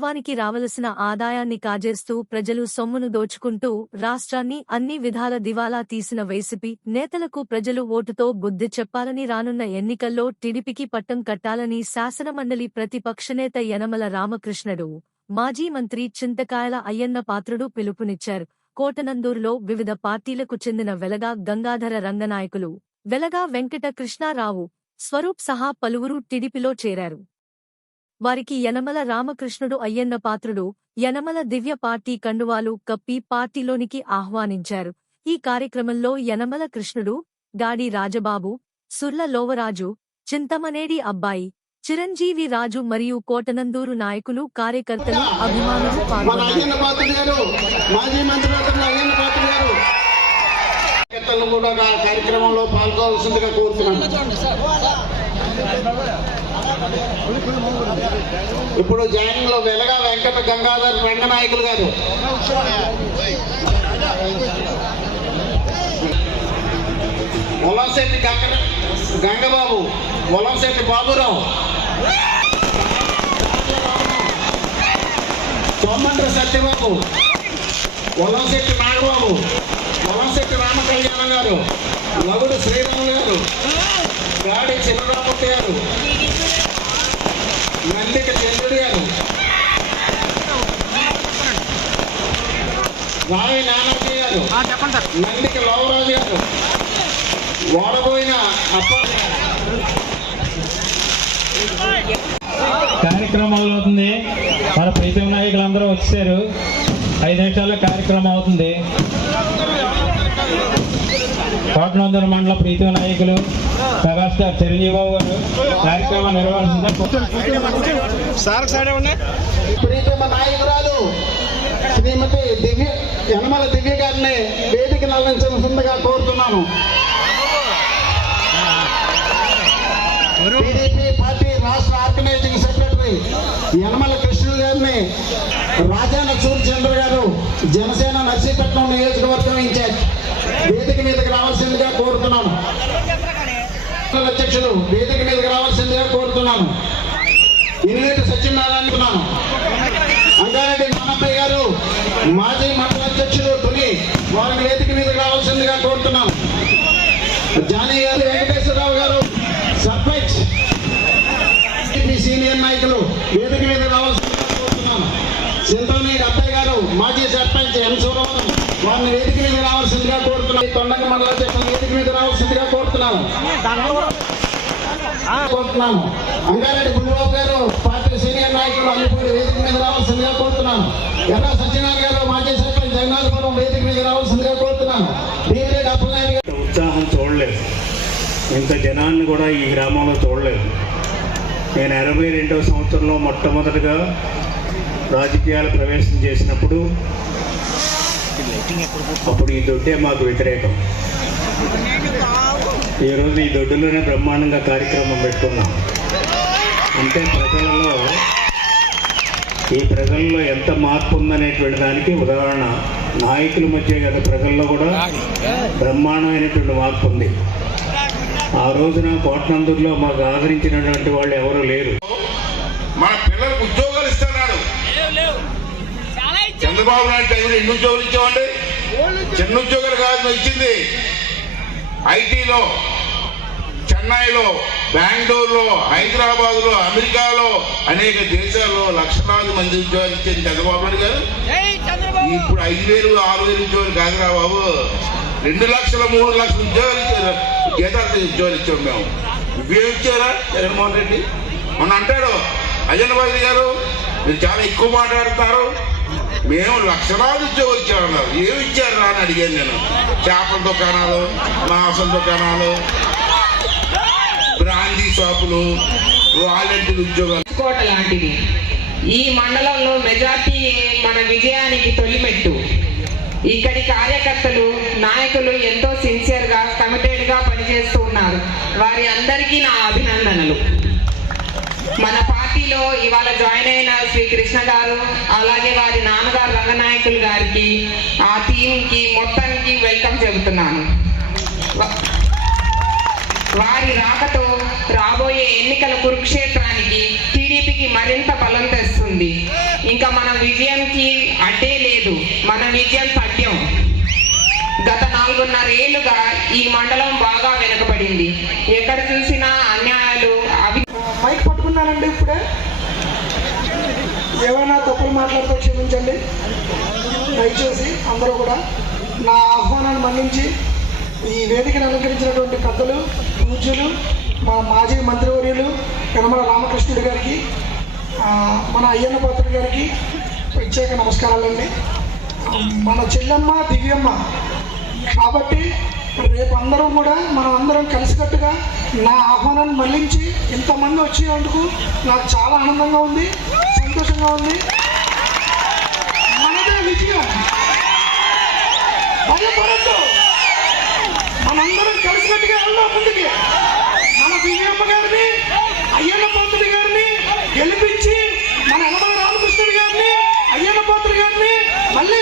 ప్రభుత్వానికి రావలసిన ఆదాయాన్ని కాజేస్తూ ప్రజలు సొమ్మును దోచుకుంటూ రాష్ట్రాన్ని అన్ని విధాల దివాలా తీసిన వైసీపీ నేతలకు ప్రజలు ఓటుతో బుద్ధి చెప్పాలని రానున్న ఎన్నికల్లో టీడీపీకి పట్టం కట్టాలని శాసనమండలి ప్రతిపక్షనేత యనమల రామకృష్ణుడు, మాజీ మంత్రి చింతకాయల అయ్యన్న పాత్రుడు పిలుపునిచ్చారు. కోటనందూరులో వివిధ పార్టీలకు చెందిన వెలగా గంగాధర రంగనాయకులు, వెలగా వెంకట కృష్ణారావు, స్వరూప్ సహా పలువురు టీడీపీలో చేరారు. వారికి యనమల రామకృష్ణుడు అయ్యన్న పాత్రుడు, యనమల దివ్య పార్టీ కండువాలు కప్పి పార్టీలోనికి ఆహ్వానించారు. ఈ కార్యక్రమంలో యనమల కృష్ణుడు, గాడి రాజబాబు, సుర్ల లోవరాజు, చింతమనేడి అబ్బాయి, చిరంజీవి రాజు మరియు కోటనందూరు నాయకులు, కార్యకర్తలు, అభిమానులు పాల్గొన్నారు. ఇప్పుడు జాయినింగ్ లో వెలగా వెంకట గంగాధర్ రంగనాయకులు గారు, వలంశెట్టి గంగబాబు, వలంశెట్టి బాబురావు, తోమండ్ర సత్యబాబు, వలంశెట్టి నాగబాబు, వలంశెట్టి రామకళ్యాణం గారు, లగుడు శ్రీరాములు గారు, గాడి చిన్నరామూర్తి గారు, నందిక చంద్రుడు గారు, రావి నానాజీ గారు, నందిక లోవరాజు గారు, ఓడబోయిన కార్యక్రమాలు అవుతుంది. మన ప్రీతం నాయకులందరూ వచ్చారు. 5 నిమిషాల్లో కార్యక్రమం అవుతుంది. కోటనందూరు మండల ప్రీతం నాయకులు మెగాస్టార్ చిరంజీవి బాబు గారు కార్యక్రమం నిర్వహించారు. ప్రీతమ నాయకురాలు శ్రీమతి యనమల దివ్య గారిని వేదికను అలంకరించవలసిందిగా కోరుతున్నాను. టీడీపీ పార్టీ రాష్ట్ర ఆర్గనైజింగ్ సెక్రటరీ యనమల కృష్ణుడు గారిని రాజాన సూర్యచంద్ర గారు, జనసేన నర్సీపట్నం నియోజకవర్గం ఇన్ఛార్జ్, వేదిక మీదకి రావాల్సిందిగా కోరుతున్నాను. అధ్యక్షులు వేదిక మీదకి రావాల్సిందిగా కోరుతున్నాను. ఇన్నేటి సత్యనారాయణ, అంగారెడ్డి నానప్పయ్య గారు, మాజీ మండల అధ్యక్షులు తుని, వారిని వేదిక మీదకి రావాల్సిందిగా కోరుతున్నాను. జానీ గారు, వెంకటేశ్వరరావు గారు, సర్పంచ్, సీనియర్ నాయకులు వేదిక మీద రావాల్సిందిగా కోరుతున్నాను. చింతమనేడి అబ్బాయి గారు, మాజీ సర్పంచ్ ఎం సూరవరం, వారిని వేదిక మీద రావాల్సిందిగా కోరుతున్నాను. తొండంగ మండల అధ్యక్షులు వేదిక మీద రావాల్సిందిగా కోరుతున్నాను. అంగారెడ్డి గుండబాబు గారు, పార్టీ సీనియర్ నాయకులు అల్లిపూడి, వేదిక మీద రావాల్సిందిగా కోరుతున్నాను. ఎర్ర సత్యనారాయణ గారు, మాజీ సర్పంచ్ జగన్నాథపురం, వేదిక మీద రావాల్సిందిగా కోరుతున్నాను. దీవిరెడ్డి అప్పలనాయుడు గారు. ఉత్సాహం చూడలేదు, ఇంత జనాన్ని కూడా ఈ గ్రామంలో చూడలేదు. నేను 82వ సంవత్సరంలో మొట్టమొదటిగా రాజకీయాలు ప్రవేశం చేసినప్పుడు అప్పుడు ఈ దొడ్డే మాకు వ్యతిరేకం. ఈరోజు ఈ దొడ్డులోనే బ్రహ్మాండంగా కార్యక్రమం పెట్టుకున్నాం. అంటే ప్రజల్లో ఎంత మార్పు ఉందనేటువంటి దానికి ఉదాహరణ నాయకుల మధ్య కదా, ప్రజల్లో కూడా బ్రహ్మాండమైనటువంటి మార్పు ఉంది. ఆ రోజున కోటనందూరులో మాకు ఆదరించినటువంటి వాళ్ళు ఎవరు లేరు. మన పిల్లలకు ఉద్యోగాలు ఇస్తున్నాడు చంద్రబాబు నాయుడు టైంలో. ఎన్ని ఉద్యోగాలు ఇచ్చామండి? చిన్న ఉద్యోగాలు కాదు ఇచ్చింది. ఐటీలో, చెన్నైలో, బెంగళూరులో, హైదరాబాద్లో, అమెరికాలో, అనేక దేశాల్లో లక్షలాది మంది ఉద్యోగాలు ఇచ్చింది చంద్రబాబు నాయుడు గారు. ఇప్పుడు 5,000, 6,000 ఉద్యోగాలు కాదురా బాబు, 2 లక్షల 3 లక్షల ఉద్యోగాలు ఇచ్చారు. గీతార్థ ఉద్యోగాలు ఇచ్చాము మేము. ఇవే ఇచ్చారా జగన్మోహన్ రెడ్డి? మొన్న అంటాడు అజన్ బాబు గారు, మీరు చాలా ఎక్కువ మాట్లాడుతున్నారు, మేము లక్షలాది ఉద్యోగాలు ఇచ్చామన్నారు. ఏమి ఇచ్చారు రా అని అడిగాను నేను. చేపల దుకాణాలు, మాంసం దుకాణాలు, బ్రాందీ షాపులు, వాలంటీర్ ఉద్యోగాలు. కోట లాంటిది ఈ మండలంలో మెజార్టీ మన విజయానికి తొలిమెట్టు. ఇక్కడి కార్యకర్తలు, నాయకులు ఎంతో సిన్సియర్గా, కమిటెడ్గా పనిచేస్తూ ఉన్నారు. వారి అందరికీ నా అభినందనలు. మన పార్టీలో ఇవాళ జాయిన్ అయిన శ్రీ కృష్ణ గారు, అలాగే వారి నాన్నగారు రంగనాయకులు గారికి, ఆ టీంకి మొత్తానికి వెల్కమ్ చెబుతున్నాను. వారి రాకతో రాబోయే ఎన్నికల కురుక్షేత్రానికి టీడీపీకి మరింత బలం తెస్తుంది. నిజం పద్యం. గత 4.5 ఏళ్లుగా ఈ మండలం బాగా వెనుకబడింది. ఎక్కడ చూసినా అన్యాయాలు. మైక్ పట్టుకున్నానండి ఇప్పుడే. ఏమైనా తప్పులు మాట్లాడితే క్షమించండి దయచేసి. అందరూ కూడా నా ఆహ్వానాన్ని మన్నించి ఈ వేదికను అలంకరించినటువంటి పెద్దలు, పూజ్యులు, మా మాజీ మంత్రివర్యులు యనమల రామకృష్ణుడి గారికి, మన అయ్యన్న పాత్రుడి గారికి ప్రత్యేక నమస్కారాలండి. మన చెల్లెమ్మ దివ్యమ్మ కాబట్టి రేపు అందరూ కూడా మనం అందరం కలిసికట్టుగా నా ఆహ్వానాన్ని మళ్ళించి ఇంతమంది వచ్చేందుకు నాకు చాలా ఆనందంగా ఉంది, సంతోషంగా ఉంది. మనదే విజయం, భయపడద్దు, మనందరం కలిసికట్టుగా వెళ్దాం ముందుకి. మన దివ్యమ్మ గారిని, అయ్యన్న పాత్రుడి గారిని గెలిపించి మన యనమల రామకృష్ణుడి గారిని, అయ్యన్న పాత్రుడి గారిని మళ్ళీ